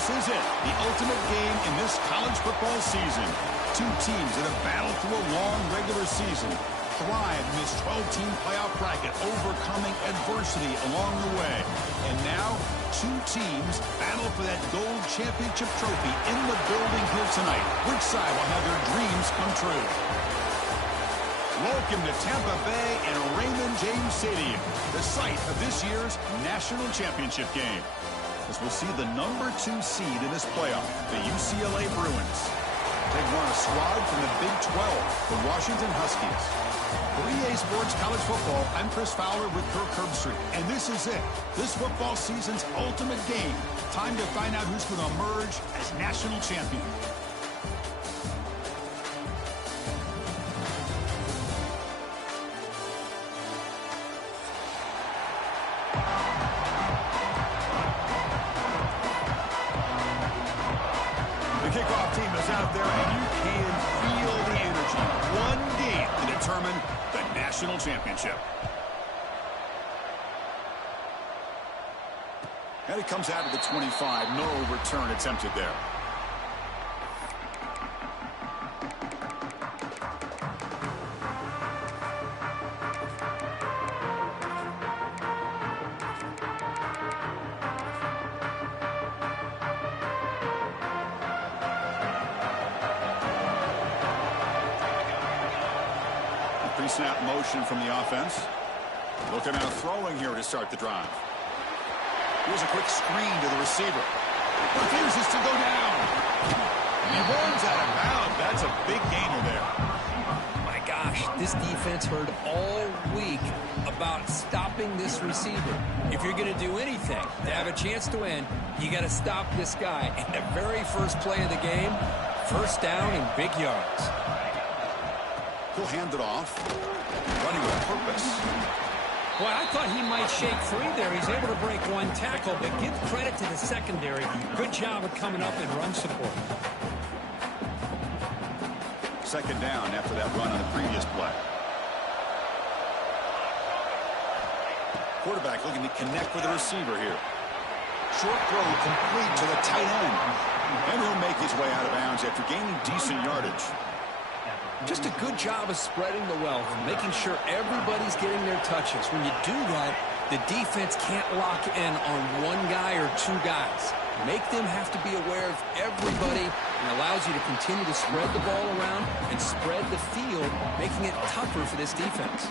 This is it, the ultimate game in this college football season. Two teams that have battled through a long regular season, thrive in this 12-team playoff bracket, overcoming adversity along the way. And now, two teams battle for that gold championship trophy in the building here tonight. Which side will have their dreams come true? Welcome to Tampa Bay and Raymond James Stadium, the site of this year's national championship game. As we'll see the #2 seed in this playoff, the UCLA Bruins. They've won a squad from the Big 12, the Washington Huskies. For EA Sports College Football, I'm Chris Fowler with Kirk Herbstreit, and this is it. This football season's ultimate game. Time to find out who's going to emerge as national champion. The kickoff team is out there, and you can feel the energy. One game to determine the national championship. And it comes out of the 25. No return attempted there. Pre-snap motion from the offense. Looking out throwing here to start the drive. Here's a quick screen to the receiver. Refuses to go down. And he runs out of bounds. That's a big gainer there. My gosh, this defense heard all week about stopping this receiver. If you're going to do anything to have a chance to win, you got to stop this guy. And the very first play of the game, first down and big yards. He'll hand it off. Running with purpose. Well, I thought he might shake free there. He's able to break one tackle, but give credit to the secondary. Good job of coming up and run support. Second down after that run on the previous play. Quarterback looking to connect with the receiver here. Short throw complete to the tight end. And he'll make his way out of bounds after gaining decent yardage. Just a good job of spreading the wealth, making sure everybody's getting their touches. When you do that, the defense can't lock in on one guy or two guys. Make them have to be aware of everybody, and allows you to continue to spread the ball around and spread the field, making it tougher for this defense.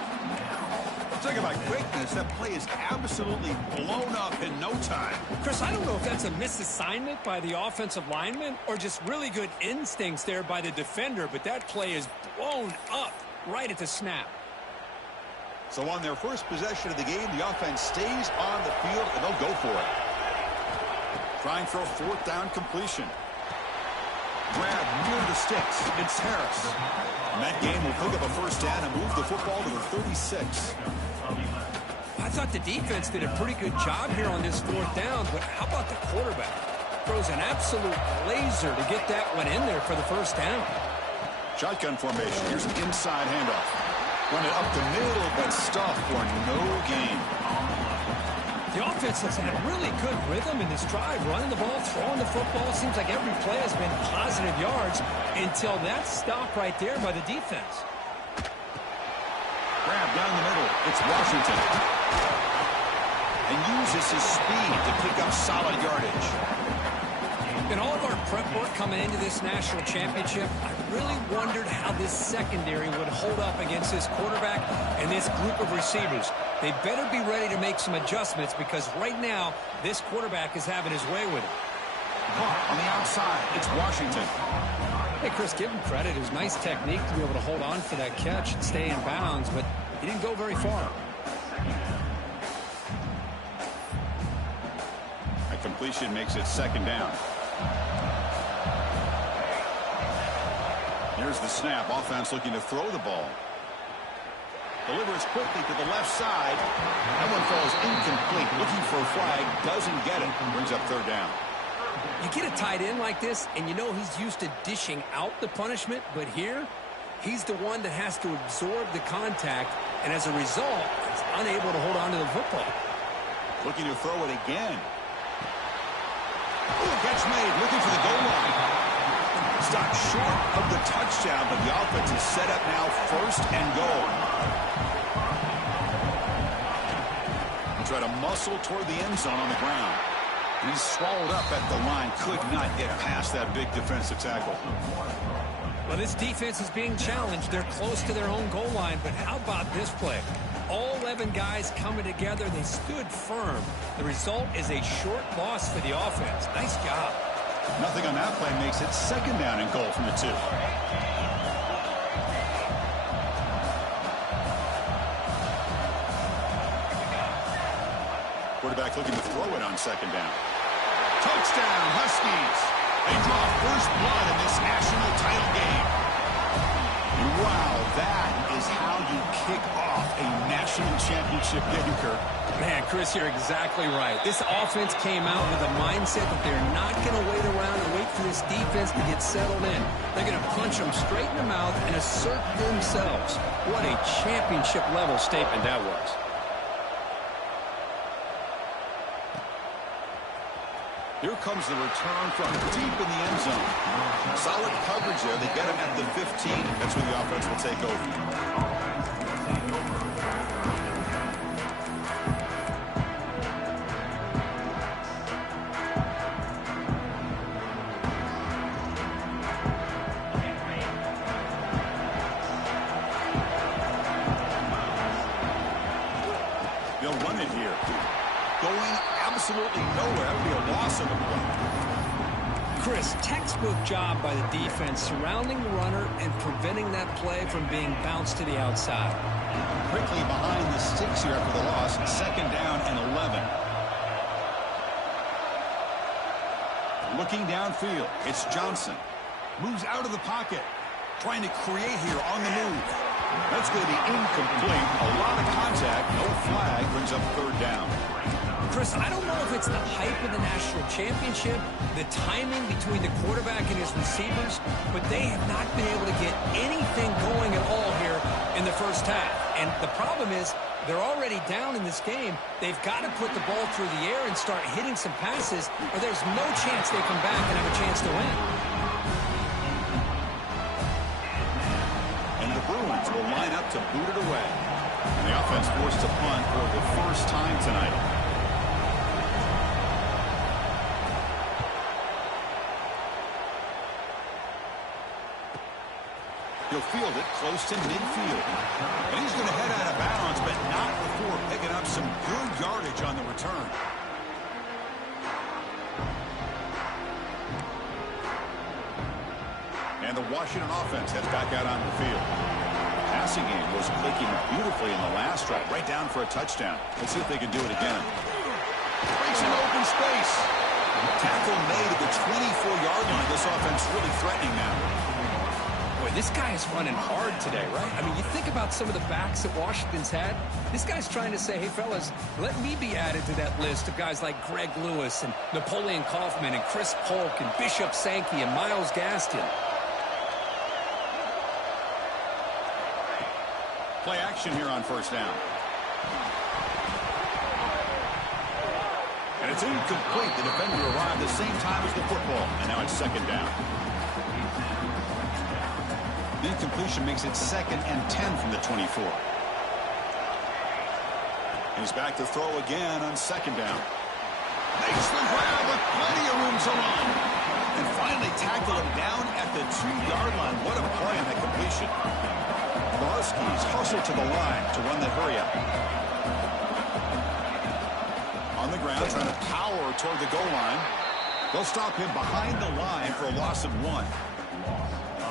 Talk about quickness. That play is absolutely blown up in no time. Chris, I don't know if that's a misassignment by the offensive lineman or just really good instincts there by the defender, but that play is blown up right at the snap. So on their first possession of the game, the offense stays on the field, and they'll go for it. Trying for a fourth down completion. Grab near the sticks. It's Harris. And that game will pick up a first down and move the football to the 36. I thought the defense did a pretty good job here on this fourth down, but how about the quarterback? Throws an absolute laser to get that one in there for the first down. Shotgun formation. Here's an inside handoff. Run it up the middle, but stuffed for no gain. The offense has had really good rhythm in this drive, running the ball, throwing the football. Seems like every play has been positive yards until that stop right there by the defense. Grab down the middle. It's Washington. And uses his speed to pick up solid yardage. In all of our prep work coming into this national championship, I really wondered how this secondary would hold up against this quarterback and this group of receivers. They better be ready to make some adjustments because right now, this quarterback is having his way with it. On the outside, it's Washington. Hey, Chris, give him credit. It was nice technique to be able to hold on for that catch and stay in bounds, but he didn't go very far. A completion makes it second down. Here's the snap. Offense looking to throw the ball. Delivers quickly to the left side. That one falls incomplete. Looking for a flag. Doesn't get it. Brings up third down. You get a tight end like this, and you know he's used to dishing out the punishment, but here, he's the one that has to absorb the contact, and as a result, he's unable to hold on to the football. Looking to throw it again. Ooh, catch made, looking for the goal line. Stopped short of the touchdown, but the offense is set up now, first and goal. Try to muscle toward the end zone on the ground. And he's swallowed up at the line. Could not get past that big defensive tackle. Well, this defense is being challenged. They're close to their own goal line, but how about this play? All 11 guys coming together. They stood firm. The result is a short loss for the offense. Nice job. Nothing on that play makes it second down and goal from the 2. Quarterback looking to throw it on second down. Touchdown, Huskies. They draw first blood in this national title game. Wow, that is how you kick off a national championship game, Kirk. Man, Chris, you're exactly right. This offense came out with a mindset that they're not going to wait around and wait for this defense to get settled in. They're going to punch them straight in the mouth and assert themselves. What a championship-level statement that was. Here comes the return from deep in the end zone. Solid coverage there. They get him at the 15. That's where the offense will take over. They'll run it here. Going absolutely nowhere. That would be a loss of the play. Chris, textbook job by the defense surrounding the runner and preventing that play from being bounced to the outside. Quickly behind the sticks here after the loss. Second down and 11. Looking downfield. It's Johnson. Moves out of the pocket. Trying to create here on the move. That's going to be incomplete. A lot of contact. No flag. Brings up third down. Chris, I don't know if it's the hype of the national championship, the timing between the quarterback and his receivers, but they have not been able to get anything going at all here in the first half. And the problem is they're already down in this game. They've got to put the ball through the air and start hitting some passes, or there's no chance they come back and have a chance to win. And the Bruins will line up to boot it away. And the offense forced to punt for the first time tonight. He'll field it close to midfield. And he's going to head out of bounds, but not before picking up some good yardage on the return. And the Washington offense heads back out on the field. Passing game was clicking beautifully in the last drive, right down for a touchdown. Let's see if they can do it again. Breaks into open space. Tackle made at the 24-yard line. This offense really threatening now. Boy, this guy is running hard today, right? I mean, you think about some of the backs that Washington's had. This guy's trying to say, hey, fellas, let me be added to that list of guys like Greg Lewis and Napoleon Kaufman and Chris Polk and Bishop Sankey and Myles Gaskin. Play action here on first down. And it's incomplete. The defender arrived the same time as the football. And now it's second down. The incompletion makes it 2nd and 10 from the 24. And he's back to throw again on second down. Makes the grab with plenty of room to run. And finally tackle him down at the 2-yard line. What a play on that completion. The Huskies hustle to the line to run the hurry-up. On the ground, trying to power toward the goal line. They'll stop him behind the line for a loss of 1.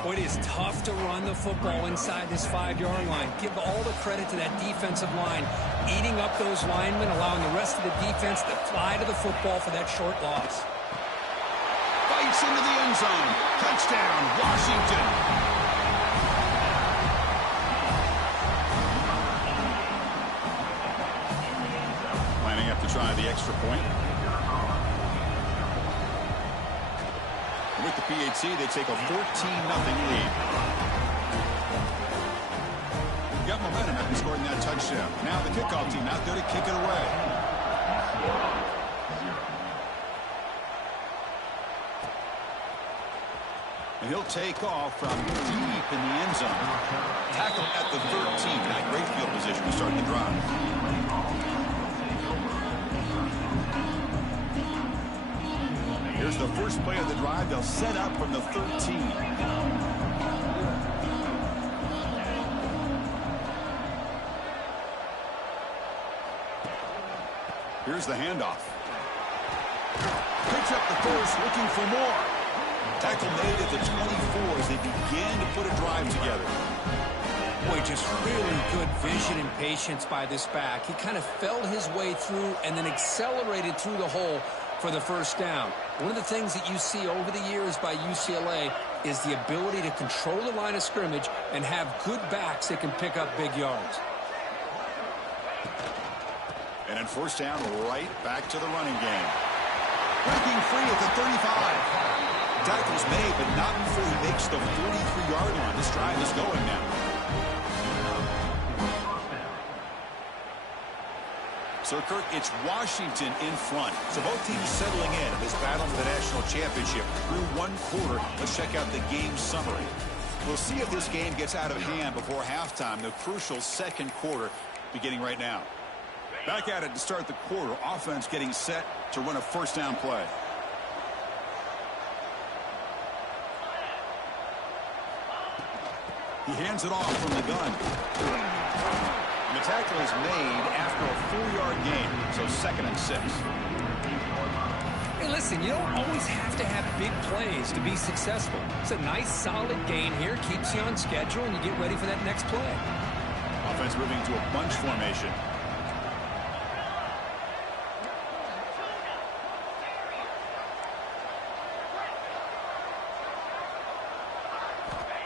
Boy, it is tough to run the football inside this 5-yard line. Give all the credit to that defensive line, eating up those linemen, allowing the rest of the defense to fly to the football for that short loss. Fights into the end zone. Touchdown, Washington. Lining up to try the extra point. With the PAT, they take a 14-0 lead. Got momentum after scoring that touchdown. Now the kickoff team out there to kick it away. And he'll take off from deep in the end zone. Tackle at the 13. Not great field position to start the drive. Here's the first play of the drive. They'll set up from the 13. Here's the handoff. Picks up the first, looking for more. Tackle made at the 24 as they began to put a drive together. Boy, just really good vision and patience by this back. He kind of felt his way through and then accelerated through the hole for the first down. One of the things that you see over the years by UCLA is the ability to control the line of scrimmage and have good backs that can pick up big yards. And on first down, right back to the running game. Breaking free at the 35. Tackles made, but not before he makes the 43-yard line. This drive is going now. So, Kirk, it's Washington in front. So both teams settling in this battle for the national championship through one quarter. Let's check out the game summary. We'll see if this game gets out of hand before halftime. The crucial second quarter beginning right now. Back at it to start the quarter. Offense getting set to run a first down play. He hands it off from the gun. And the tackle is made after a 4-yard gain, so 2nd and 6. Hey, listen, you don't always have to have big plays to be successful. It's a nice, solid gain here. Keeps you on schedule, and you get ready for that next play. Offense moving to a bunch formation.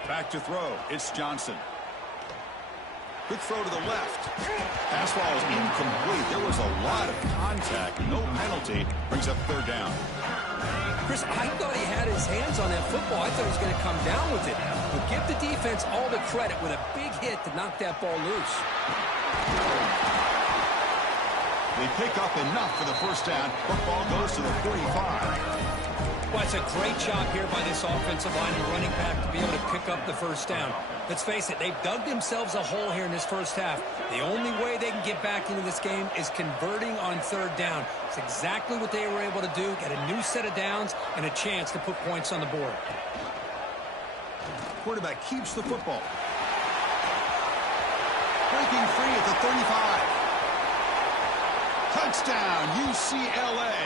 Back to throw. It's Johnson. Quick throw to the left. Pass ball is incomplete. There was a lot of contact. No penalty. Brings up 3rd down. Chris, I thought he had his hands on that football. I thought he was going to come down with it. But give the defense all the credit with a big hit to knock that ball loose. They pick up enough for the first down. Football goes to the 45. Well, it's a great job here by this offensive line and the running back to be able to pick up the first down. Let's face it, they've dug themselves a hole here in this first half. The only way they can get back into this game is converting on 3rd down. It's exactly what they were able to do, get a new set of downs and a chance to put points on the board. Quarterback keeps the football. Breaking free at the 35. Touchdown, UCLA.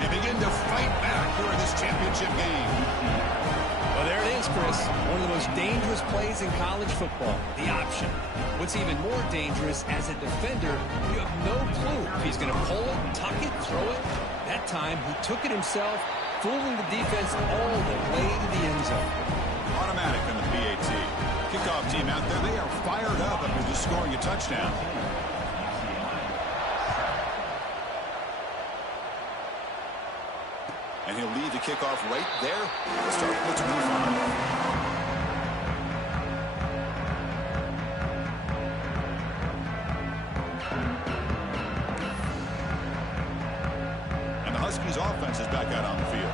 They begin to fight back here in this championship game. Well, there it is, Chris. One of the most dangerous plays in college football, the option. What's even more dangerous, as a defender, you have no clue if he's going to pull it, tuck it, throw it. That time, he took it himself, fooling the defense all the way to the end zone. Automatic on the PAT. Kickoff team out there, they are fired up after just scoring a touchdown. And he'll lead the kickoff right there. Let's start with the 25. And the Huskies offense is back out on the field.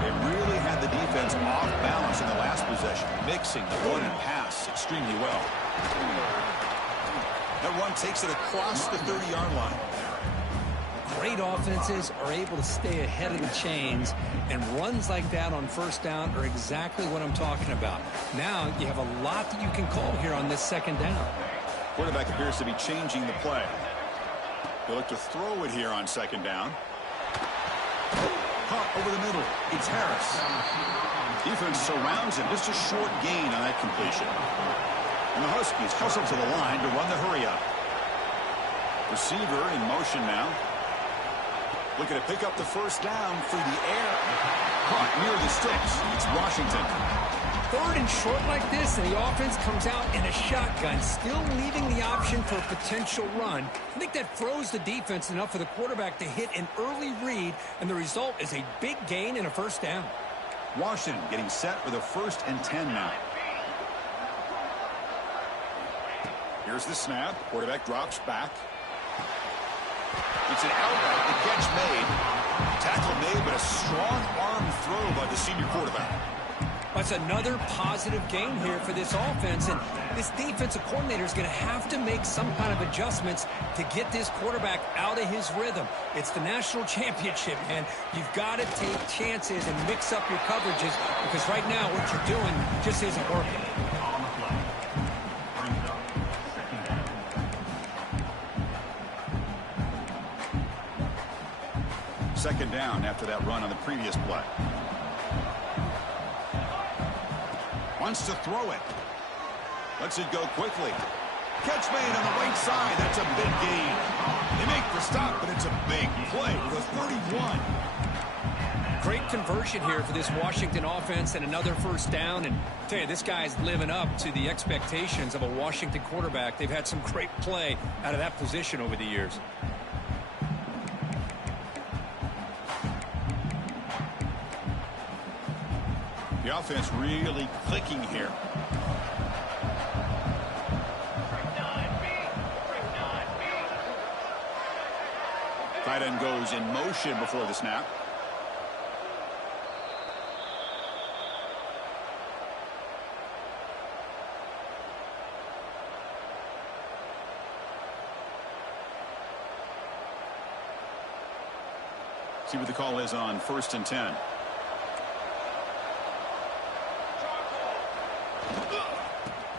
They really had the defense off balance in the last possession, mixing the run and pass extremely well. That run takes it across the 30-yard line. Great offenses are able to stay ahead of the chains, and runs like that on first down are exactly what I'm talking about. Now you have a lot that you can call here on this 2nd down. Quarterback appears to be changing the play. He'll look to throw it here on 2nd down. Caught over the middle. It's Harris. Defense surrounds him. Just a short gain on that completion. And the Huskies hustle to the line to run the hurry up. Receiver in motion now. Looking to pick up the first down through the air. Caught near the sticks. It's Washington. 3rd and short like this, and the offense comes out in a shotgun, still leaving the option for a potential run. I think that throws the defense enough for the quarterback to hit an early read, and the result is a big gain and a first down. Washington getting set for the 1st and 10 now. Here's the snap. Quarterback drops back. It's an outright. The catch made. Tackle made, but a strong arm throw by the senior quarterback. That's another positive game here for this offense, and this defensive coordinator is going to have to make some kind of adjustments to get this quarterback out of his rhythm. It's the national championship, man. You've got to take chances and mix up your coverages because right now what you're doing just isn't working. Second down after that run on the previous play. Wants to throw it. Lets it go quickly. Catch made on the right side. That's a big gain. They make the stop, but it's a big play for 31. Great conversion here for this Washington offense and another first down. And I tell you, this guy's living up to the expectations of a Washington quarterback. They've had some great play out of that position over the years. The offense really clicking here. Tight end goes in motion before the snap. See what the call is on 1st and 10.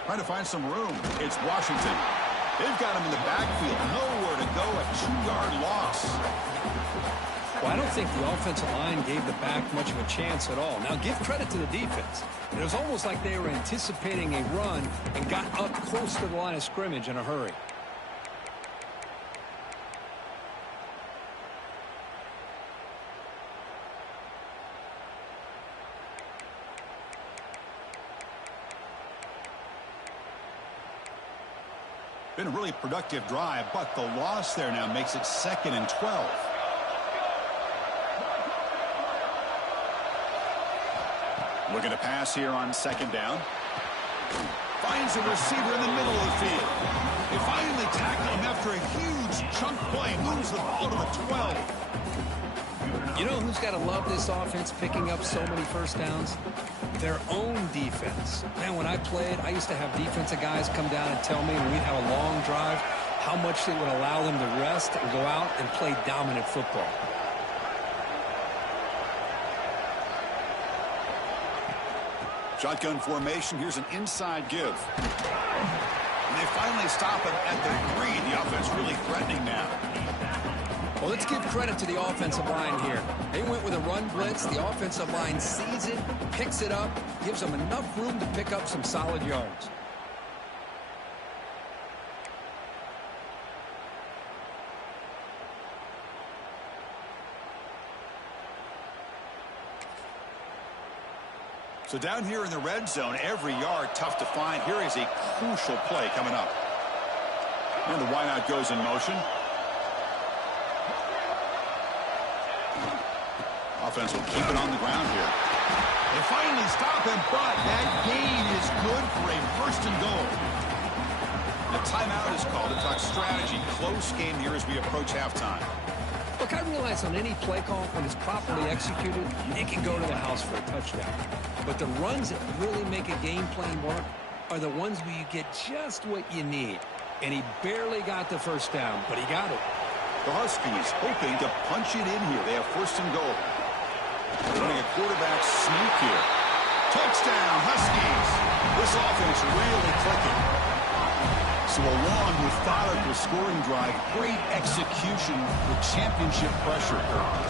Trying to find some room. It's Washington. They've got him in the backfield. Nowhere to go. A 2-yard loss. Well, I don't think the offensive line gave the back much of a chance at all. Now, give credit to the defense. It was almost like they were anticipating a run and got up close to the line of scrimmage in a hurry. Been a really productive drive, but the loss there now makes it 2nd and 12. Looking to pass here on 2nd down. Finds a receiver in the middle of the field. They finally tackle him after a huge chunk play. Moves the ball to the 12. You know who's got to love this offense picking up so many first downs? Their own defense. Man, when I played, I used to have defensive guys come down and tell me when we'd have a long drive how much it would allow them to rest and go out and play dominant football. Shotgun formation. Here's an inside give. And they finally stop him at the 3. The offense really threatening now. Well, let's give credit to the offensive line here. They went with a run blitz. The offensive line sees it, picks it up, gives them enough room to pick up some solid yards. So down here in the red zone, every yard tough to find. Here is a crucial play coming up. And the wideout goes in motion. Offense will keep it on the ground here. They finally stop him, but that gain is good for a 1st and goal. A timeout is called to talk strategy. Close game here as we approach halftime. Look, I realize on any play call, when it's properly executed, it can go to the house for a touchdown. But the runs that really make a game plan work are the ones where you get just what you need. And he barely got the first down, but he got it. The Huskies hoping to punch it in here. They have 1st and goal. Running a quarterback sneak here. Touchdown, Huskies. This offense really clicking. So a long, methodical scoring drive. Great execution with championship pressure.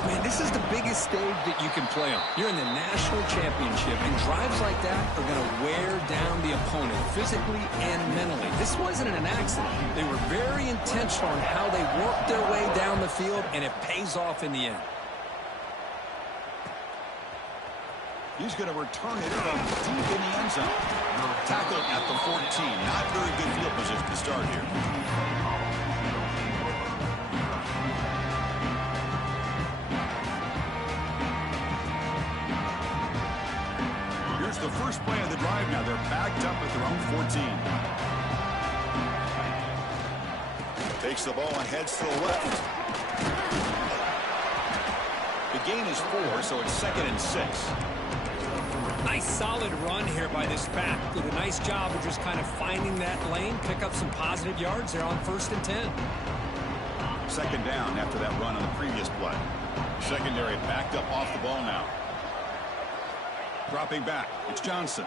Man, this is the biggest stage that you can play on. You're in the national championship, and drives like that are going to wear down the opponent physically and mentally. This wasn't an accident. They were very intentional on how they worked their way down the field, and it pays off in the end. He's going to return it from deep in the end zone. Tackled at the 14. Not very good field position to start here. Here's the first play of the drive now. They're backed up at their own 14. Takes the ball and heads to the left. The gain is 4, so it's 2nd and 6. Nice solid run here by this back. Did a nice job of just kind of finding that lane, pick up some positive yards there on 1st and 10. Second down after that run on the previous play. Secondary backed up off the ball now. Dropping back. It's Johnson.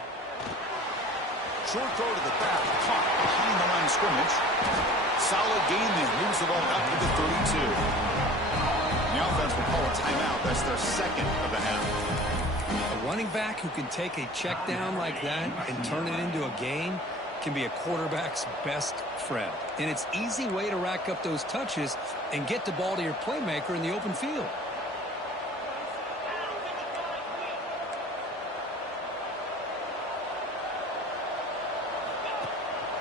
Short throw to the back. Caught behind the line of scrimmage. Solid gain there. Moves the ball out to the 32. The offense will call a timeout. That's their second of the half. A running back who can take a check down like that and turn it into a gain can be a quarterback's best friend. And it's an easy way to rack up those touches and get the ball to your playmaker in the open field.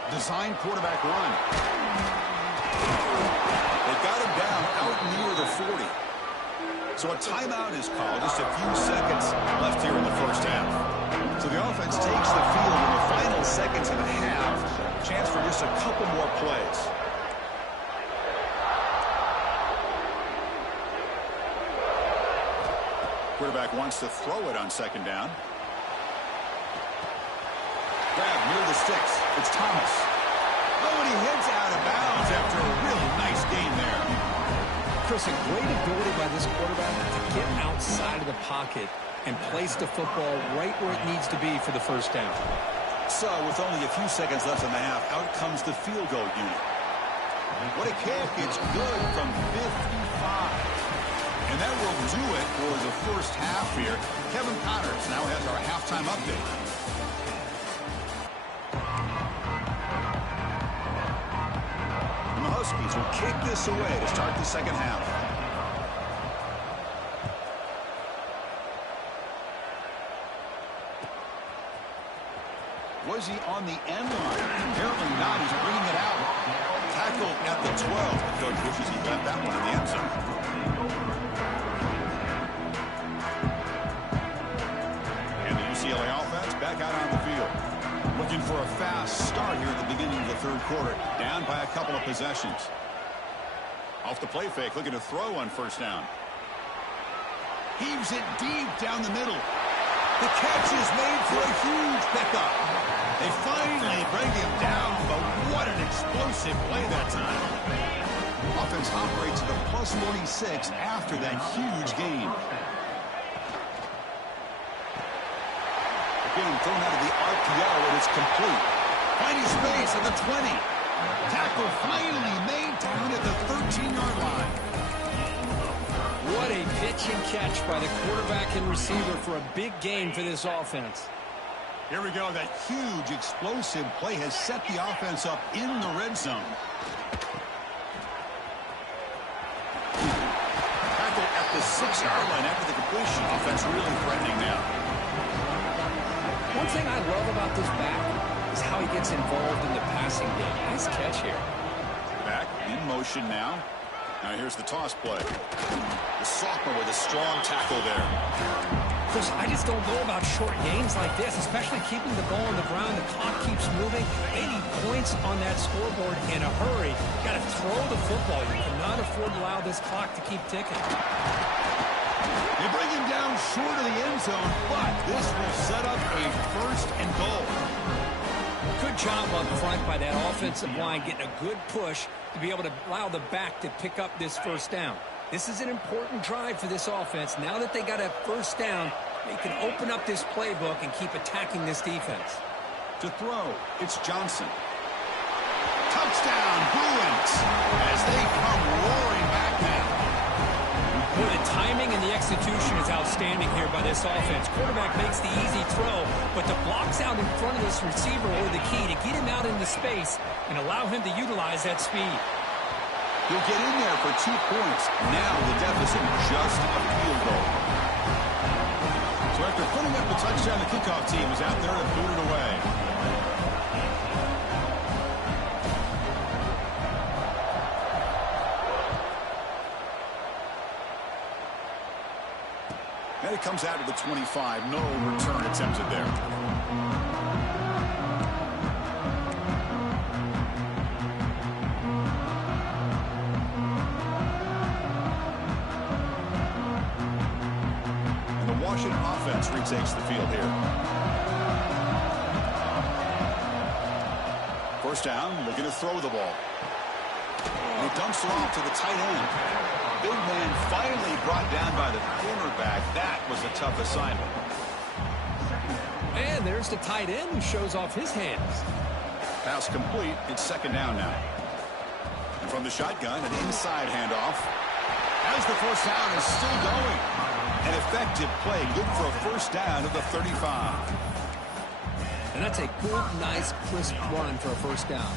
Design quarterback run. They got him down out near the 40. So a timeout is called. Just a few seconds left here in the first half. So the offense takes the field in the final seconds of the half. Chance for just a couple more plays. Quarterback wants to throw it on second down. Grab near the sticks. It's Thomas. Oh, and he heads out of bounds after a really nice gain there. Chris, a great ability by this quarterback to get outside of the pocket and place the football right where it needs to be for the first down. So, with only a few seconds left in the half, out comes the field goal unit. What a kick. It's good from 55. And that will do it for the first half here. Kevin Connors now has our halftime update. And the Huskies will kick this away to start the second half. Was he on the end line? Apparently not. He's bringing it out. Tackled at the 12. The coach wishes he got that one in the end zone. And the UCLA offense back out on the field. Looking for a fast start here at the beginning of the third quarter. Down by a couple of possessions. Off the play fake, looking to throw on first down. Heaves it deep down the middle. The catch is made for a huge pickup. They finally bring him down, but what an explosive play that time. Offense operates at a plus 46 after that huge gain. Again, thrown out of the RPO, and it's complete. Finding space at the 20. Tackle finally made down at the 13-yard line. What a pitch and catch by the quarterback and receiver for a big gain for this offense. Here we go. That huge explosive play has set the offense up in the red zone. Tackle at the 6-yard line after the completion. Offense really threatening now. One thing I love about this back is how he gets involved in the passing game. Nice catch here. Back in motion now. Now here's the toss play. The sophomore with a strong tackle there. Chris, I just don't know about short gains like this, especially keeping the ball on the ground. The clock keeps moving. They need points on that scoreboard in a hurry. You got to throw the football. You cannot afford to allow this clock to keep ticking. They bring him down short of the end zone, but this will set up a first and goal. Good job up front by that offensive line, getting a good push to be able to allow the back to pick up this first down. This is an important drive for this offense. Now that they got a first down, they can open up this playbook and keep attacking this defense. To throw, it's Johnson. Touchdown, Bruins, as they come roaring back now. Boy, the timing and the execution is outstanding here by this offense. Quarterback makes the easy throw, but the blocks out in front of this receiver are the key to get him out into space and allow him to utilize that speed. He'll get in there for 2 points. Now the deficit just a field goal. So after putting up the touchdown, the kickoff team is out there to boot it away. And it comes out of the 25. No return attempted there. Washington offense retakes the field here. First down, looking to throw the ball. And he dumps it off to the tight end. Big man finally brought down by the cornerback. That was a tough assignment. And there's the tight end who shows off his hands. Pass complete. It's second down now. And from the shotgun, an inside handoff. As the first down is still going. An effective play. Good for a first down at the 35. And that's a good, nice, crisp run for a first down.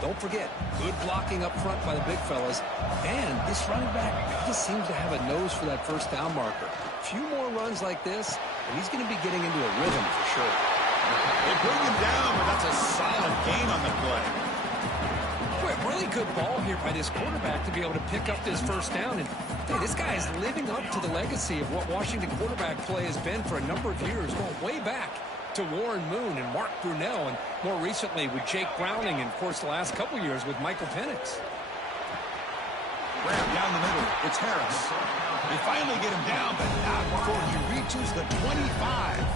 Don't forget, good blocking up front by the big fellas. And this running back just seems to have a nose for that first down marker. A few more runs like this, and he's going to be getting into a rhythm for sure. They bring him down, but that's a solid gain on the play. Boy, really good ball here by this quarterback to be able to pick up this first down. And hey, this guy is living up to the legacy of what Washington quarterback play has been for a number of years, going way back to Warren Moon and Mark Brunell, and more recently with Jake Browning, and of course the last couple years with Michael Penix. Grab down the middle. It's Harris. They finally get him down, but not before he reaches the 25.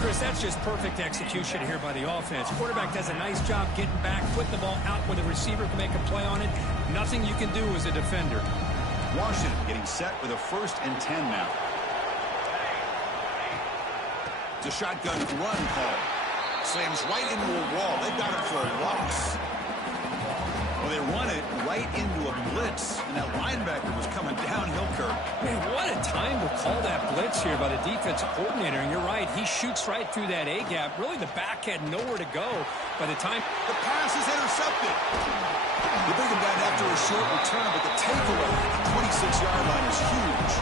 Chris, that's just perfect execution here by the offense. Quarterback does a nice job getting back, putting the ball out where the receiver can make a play on it. Nothing you can do as a defender. Washington getting set with a 1st and 10 now. It's a shotgun run call. Slams right into a wall. They've got him for a loss. Well, they run it right into a blitz, and that linebacker was coming downhill curve. Man, what a time to call that blitz here by the defensive coordinator. And you're right, he shoots right through that A-gap. Really, the back had nowhere to go by the time. The pass is intercepted. They bring him down after a short return, but the takeaway at the 26-yard line is huge.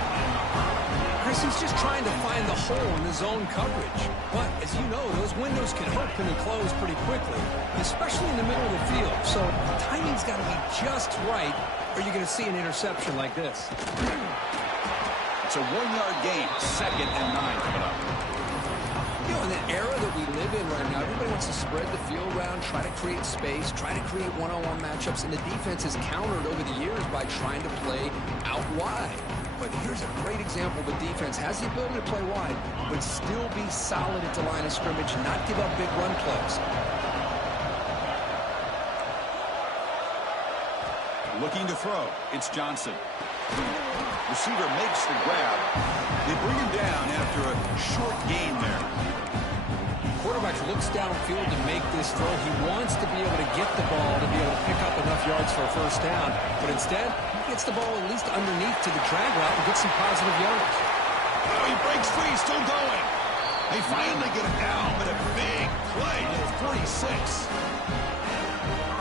Chris, he's just trying to find the hole in his own coverage. But, as you know, those windows can open and close pretty quickly, especially in the middle of the field. So, the timing's got to be just right, or you're going to see an interception like this. It's a 1-yard gain, 2nd and 9 coming up. You know, in the era that we live in right now, everybody wants to spread the field around, try to create space, try to create one-on-one matchups, and the defense has countered over the years by trying to play out wide. But here's a great example. The defense has the ability to play wide, but still be solid at the line of scrimmage, not give up big run plays. Looking to throw. It's Johnson. Receiver makes the grab. They bring him down after a short gain there. Quarterback looks downfield to make this throw. He wants to be able to get the ball to be able to pick up enough yards for a first down. But instead, he gets the ball at least underneath to the drag route and gets some positive yards. Oh, he breaks free, still going. They finally get him down, but a big play to the 46.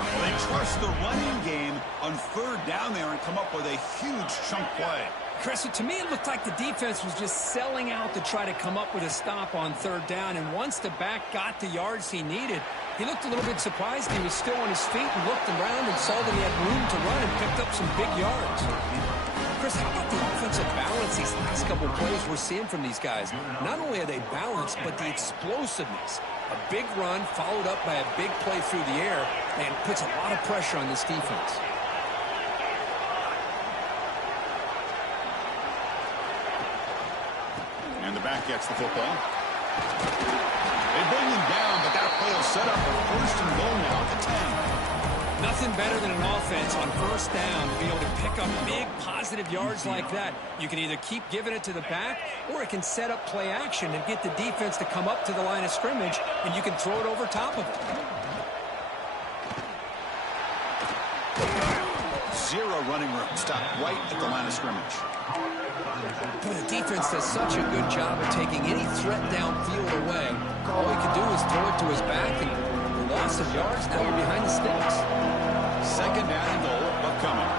Well, they trust the running game on 3rd down there and come up with a huge chunk play. Chris, to me, it looked like the defense was just selling out to try to come up with a stop on 3rd down. And once the back got the yards he needed, he looked a little bit surprised. He was still on his feet and looked around and saw that he had room to run and picked up some big yards. Chris, how about the offensive balance these last couple of plays we're seeing from these guys? Not only are they balanced, but the explosiveness. A big run followed up by a big play through the air and puts a lot of pressure on this defense. And the back gets the football. They bring him down, but that play will set up a 1st and goal now at the 10. Nothing better than an offense on 1st down to be able to pick up big positive yards like that. You can either keep giving it to the back, or it can set up play action and get the defense to come up to the line of scrimmage, and you can throw it over top of it. 0 running room. Stop right at the line of scrimmage. The defense does such a good job of taking any threat downfield away. All he can do is throw it to his back, and the loss of yards, now you're behind the sticks. 2nd down and goal upcoming.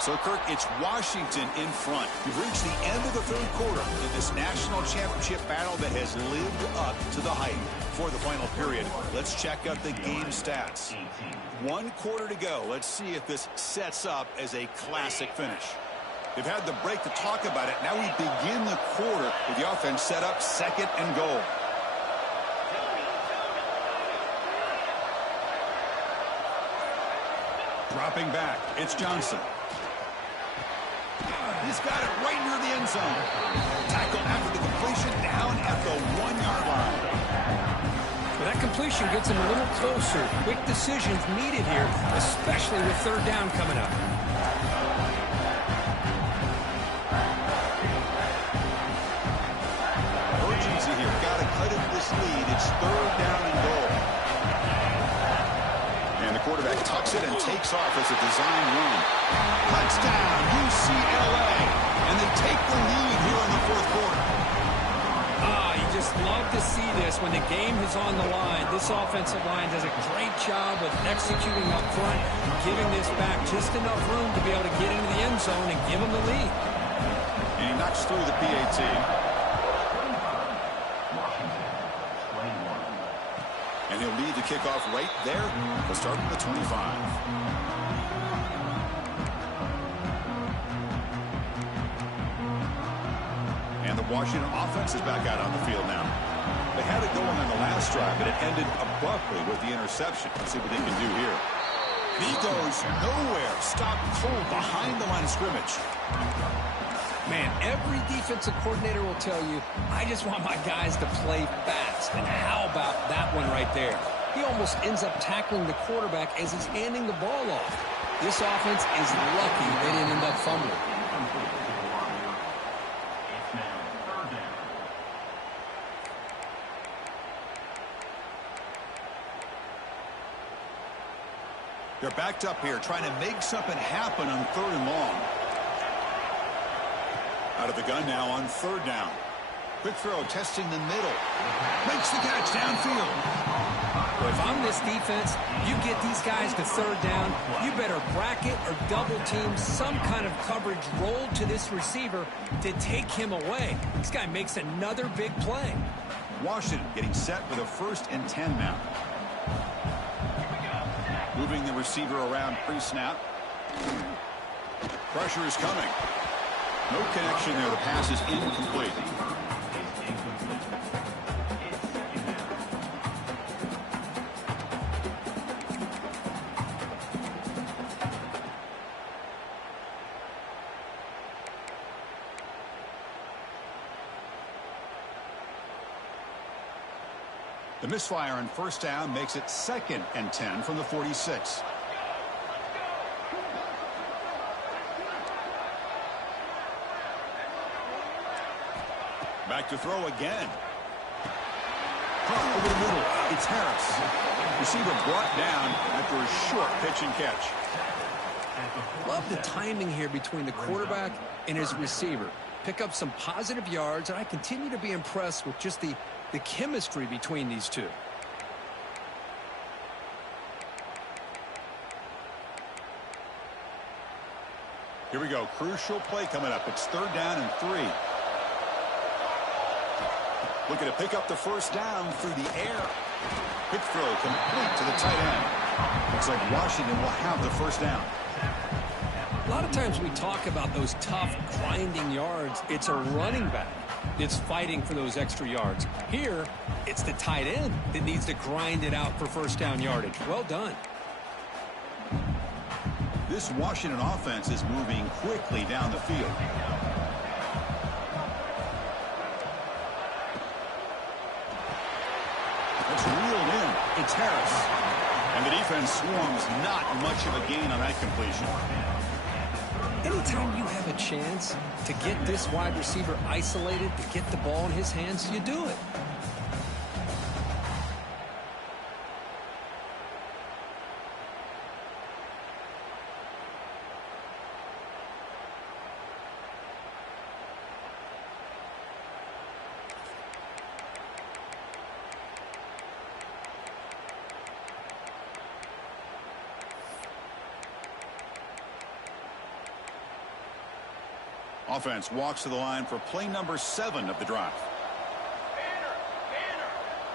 So, Kirk, it's Washington in front. We've reached the end of the 3rd quarter in this national championship battle that has lived up to the hype. For the final period, let's check out the game stats. 1 quarter to go. Let's see if this sets up as a classic finish. They've had the break to talk about it. Now we begin the quarter with the offense set up 2nd and goal. Dropping back, it's Johnson. He's got it right near the end zone. Tackle after the completion, down at the 1-yard line. Well, that completion gets him a little closer. Quick decisions needed here, especially with third down coming up. Urgency here. Got to cut into this lead. It's third down and goal. And the quarterback tucks it and takes off as a design run. Touchdown, UCLA. And they take the lead here in the fourth quarter. You just love to see this when the game is on the line. This offensive line does a great job of executing up front, giving this back just enough room to be able to get into the end zone and give them the lead. And he knocks through the PAT. And he'll lead the kickoff right there. We'll start from the 25. Washington offense is back out on the field now. They had it going on the last drive, but it ended abruptly with the interception. Let's see what they can do here. And he goes nowhere. Stopped cold behind the line of scrimmage. Man, every defensive coordinator will tell you, I just want my guys to play fast. And how about that one right there? He almost ends up tackling the quarterback as he's handing the ball off. This offense is lucky they didn't end up fumbling. They're backed up here, trying to make something happen on third and long. Out of the gun now on third down. Quick throw, testing the middle. Makes the catch downfield. Well, if I'm this defense, you get these guys to third down, you better bracket or double team some kind of coverage rolled to this receiver to take him away. This guy makes another big play. Washington getting set with a 1st and 10 now. Moving the receiver around pre-snap. Pressure is coming. No connection there. The pass is incomplete. The misfire on 1st down makes it 2nd and 10 from the 46. Back to throw again. Caught over the middle. It's Harris. Receiver brought down after a short pitch and catch. Love the timing here between the quarterback and his receiver. Pick up some positive yards, and I continue to be impressed with just the chemistry between these two. Here we go. Crucial play coming up. It's 3rd down and 3. Looking to pick up the 1st down through the air. Quick throw complete to the tight end. Looks like Washington will have the 1st down. A lot of times we talk about those tough, grinding yards. It's a running back that's fighting for those extra yards. Here, it's the tight end that needs to grind it out for 1st down yardage. Well done. This Washington offense is moving quickly down the field. That's reeled in. It's Harris. And the defense swarms. Not much of a gain on that completion. Anytime you have a chance to get this wide receiver isolated, to get the ball in his hands, you do it. Offense walks to the line for play number 7 of the drive.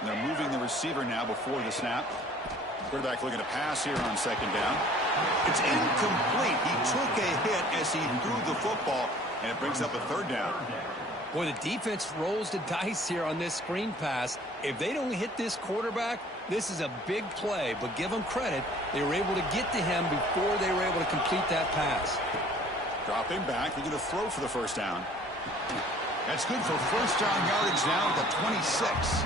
And they're moving the receiver now before the snap. Quarterback looking to pass here on 2nd down. It's incomplete. He took a hit as he threw the football, and it brings up a 3rd down. Boy, the defense rolls the dice here on this screen pass. If they don't hit this quarterback, this is a big play, but give them credit. They were able to get to him before they were able to complete that pass. Dropping back, they're going to throw for the first down. That's good for first down yardage now at the 26.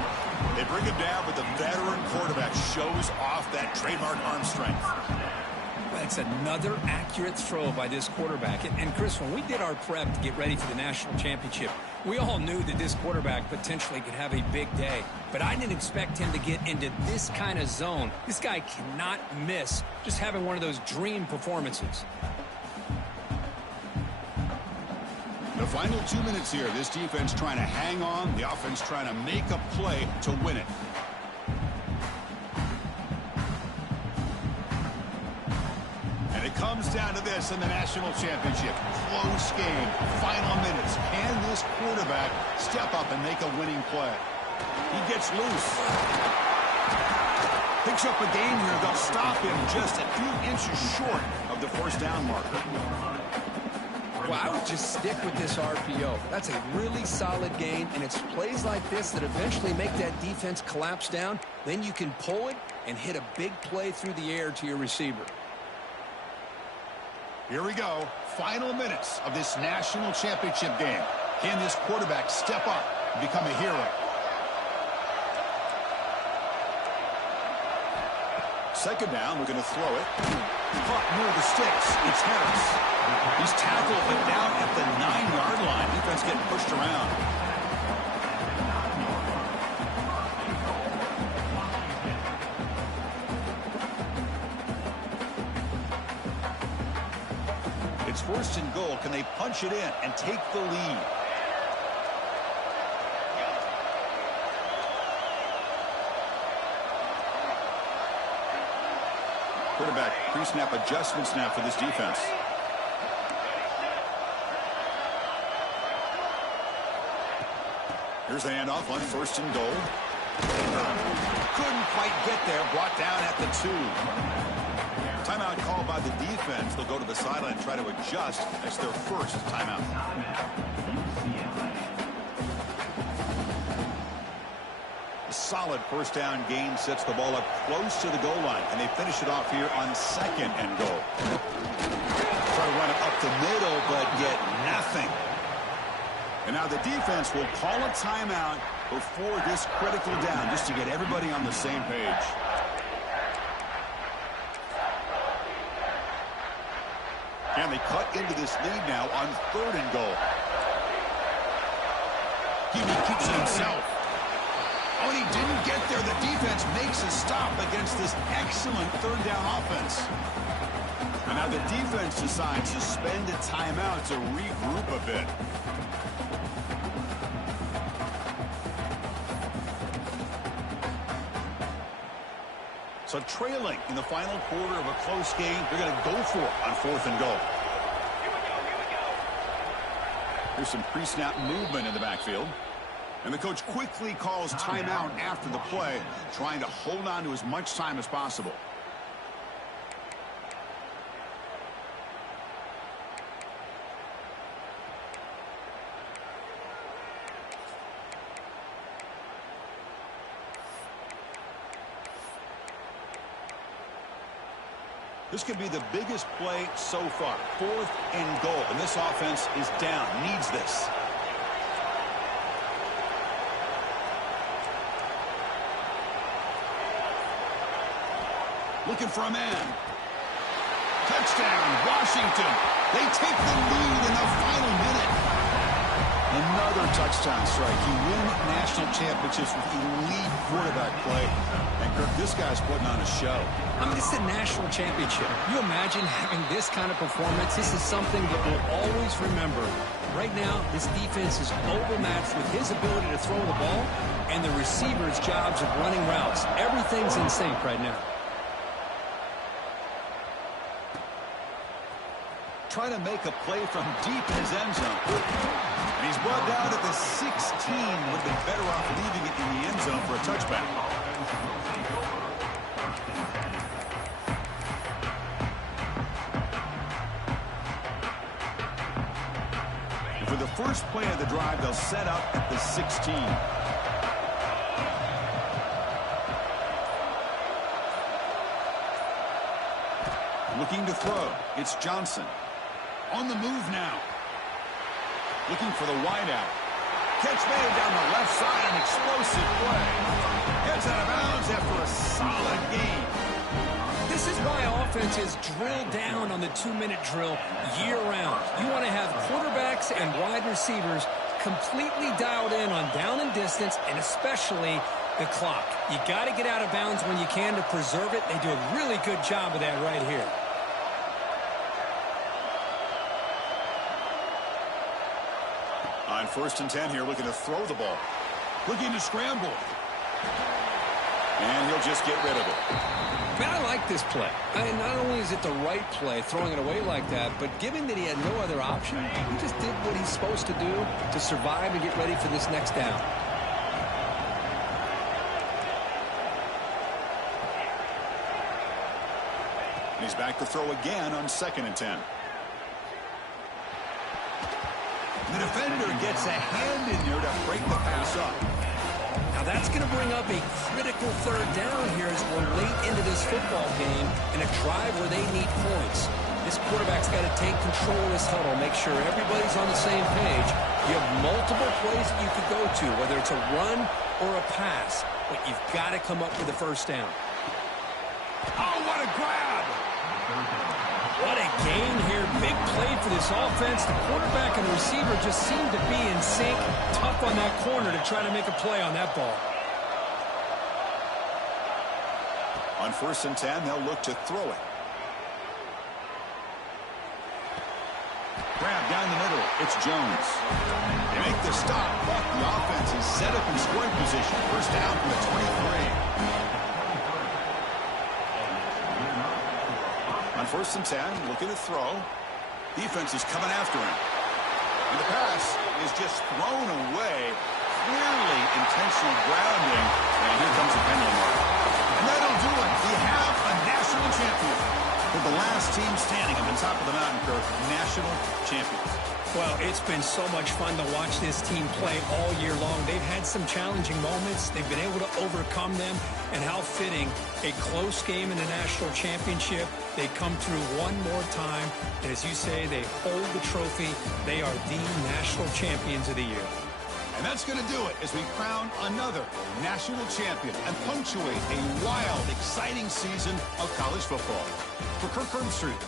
They bring him down, but the veteran quarterback shows off that trademark arm strength. That's another accurate throw by this quarterback. And Chris, when we did our prep to get ready for the national championship, we all knew that this quarterback potentially could have a big day. But I didn't expect him to get into this kind of zone. This guy cannot miss just having one of those dream performances. The final 2 minutes here. This defense trying to hang on. The offense trying to make a play to win it. And it comes down to this in the national championship. Close game. Final minutes. Can this quarterback step up and make a winning play? He gets loose. Picks up a gain here. They'll stop him just a few inches short of the first down marker. Well, I would just stick with this RPO. That's a really solid gain, and it's plays like this that eventually make that defense collapse down. Then you can pull it and hit a big play through the air to your receiver. Here we go. Final minutes of this national championship game. Can this quarterback step up and become a hero? Second down, we're going to throw it. Caught near the sticks. It's Harris. He's tackled, but down at the 9-yard line. Defense getting pushed around. It's first and goal. Can they punch it in and take the lead? Quarterback pre-snap adjustments now for this defense. Here's the handoff on first and goal. Couldn't quite get there. Brought down at the 2. Timeout called by the defense. They'll go to the sideline and try to adjust. That's their first timeout. A solid first down gain sets the ball up close to the goal line, and they finish it off here on second and goal. Try to run it up the middle, but get nothing. And now the defense will call a timeout before this critical down, just to get everybody on the same page. Can they cut into this lead now on third and goal? He keeps it himself. Oh, and he didn't get there. The defense makes a stop against this excellent third down offense. And now the defense decides to spend a timeout to regroup a bit. So trailing in the final quarter of a close game, they're going to go for it on fourth and goal. Here's some pre-snap movement in the backfield. And the coach quickly calls timeout after the play, trying to hold on to as much time as possible. This could be the biggest play so far. Fourth and goal. And this offense is down. Needs this. Looking for a man. Touchdown, Washington. They take the lead in the final minute. Another touchdown strike. You win national championships with elite quarterback play. And Kirk, this guy's putting on a show. I mean, this is a national championship. You imagine having this kind of performance? This is something that we'll always remember. Right now, this defense is overmatched with his ability to throw the ball and the receivers' jobs of running routes. Everything's in sync right now. Trying to make a play from deep in his end zone. And he's brought down at the 16. Would have been better off leaving it in the end zone for a touchback. For With the first play of the drive, they'll set up at the 16. Looking to throw. It's Johnson. On the move now. Looking for the wideout. Catch made down the left side, an explosive play. Gets out of bounds after a solid gain. This is why offenses drill down on the 2-minute drill year-round. You want to have quarterbacks and wide receivers completely dialed in on down and distance, and especially the clock. You got to get out of bounds when you can to preserve it. They do a really good job of that right here. On 1st and 10 here, looking to throw the ball. Looking to scramble. And he'll just get rid of it. Man, I like this play. Not only is it the right play, throwing it away like that, but given that he had no other option, he just did what he's supposed to do to survive and get ready for this next down. And he's back to throw again on 2nd and 10. The defender gets a hand in there to break the pass up. Now that's going to bring up a critical 3rd down here as we're late into this football game in a drive where they need points. This quarterback's got to take control of this huddle, make sure everybody's on the same page. You have multiple plays that you could go to, whether it's a run or a pass, but you've got to come up with a 1st down. Oh, what a grab! What a gain here. Big play for this offense. The quarterback and the receiver just seem to be in sync. Tough on that corner to try to make a play on that ball. On 1st and 10, they'll look to throw it. Grab down the middle. It's Jones. They make the stop, but the offense is set up in scoring position. 1st down from the 23. On 1st and 10, looking to throw. Defense is coming after him. And the pass is just thrown away. Clearly intentional grounding. And here comes the penalty mark. And that'll do it. We have a national champion. For the last team standing at the top of the mountain, Kirk, national champions. Well, it's been so much fun to watch this team play all year long. They've had some challenging moments. They've been able to overcome them. And how fitting, a close game in the national championship. They come through one more time. And as you say, they hold the trophy. They are the national champions of the year. And that's going to do it as we crown another national champion and punctuate a wild, exciting season of college football. For Kirk Herbstreit,